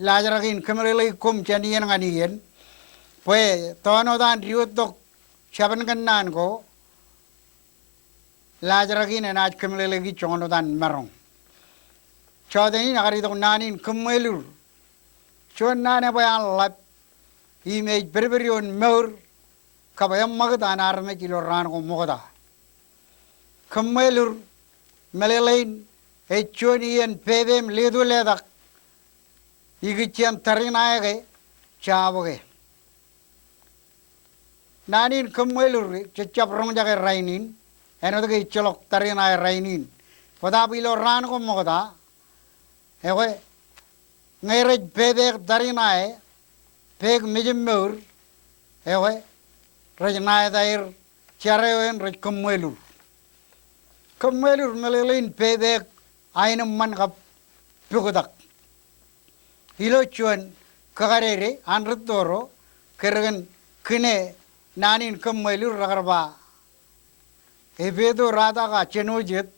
Lajarakin kemelele kum chaniyan nganiyen. Pwe tono dan riutok shaban kannan ko. Lajarakin enaj kemelele gi chono dan marong. Chodeni nakari tok nanin kemelur. Chon nane bayan lap. Image berberi on meur. Kabayam magda narme kilo ran ko mogda. Kemelur melelein echonian pebem ledu ledak. Igichian tarinayage chaboge. Nanin kemelur cecap rong jage rainin. Enodage cholok tarinay rainin. Padapilo ran ko mogda. Ewe ngairej pebek tarinay. Peg mijim meur. Ewe rajnay dair charewen raj kemelur. Kemelur melelein pebek ainam man kap pugudak. Hilo chuan kagarere anrutoro kergan kine nanin kemelur ragarba. Ebedo rada ka chenojet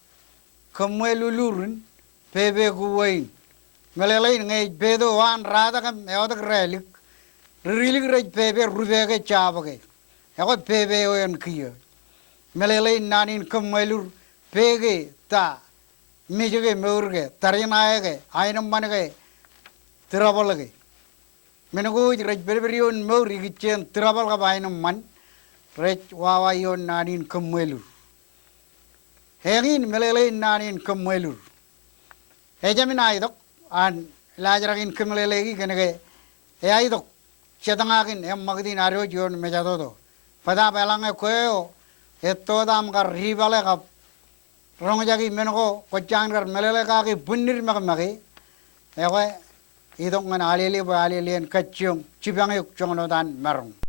kemelulurun pebek uwain. Melelein ngay bedo wan rada kam eodak relik. Rilik raj pebek rubege chabage. Eko pebek oyan kiyo. Melelein nanin kemelur pege ta mijege meurge tarinayege ainam manage tirabalage menugu raj berberion meur igichen tirabal ka ainam man raj wawayon nanin kemelur hengin melelein nanin kemelur ejamin aidok an lajarakin kemelelegi kenege e aidok chetangagin em magdin ariojon mejadodo pada belange koyo etodam ka ribale ka Rongajagi menoko kocanggar melele kaki bunir makamaki. Ewe idong ngan alili ba alilian kacung cibang yuk jongodan marung.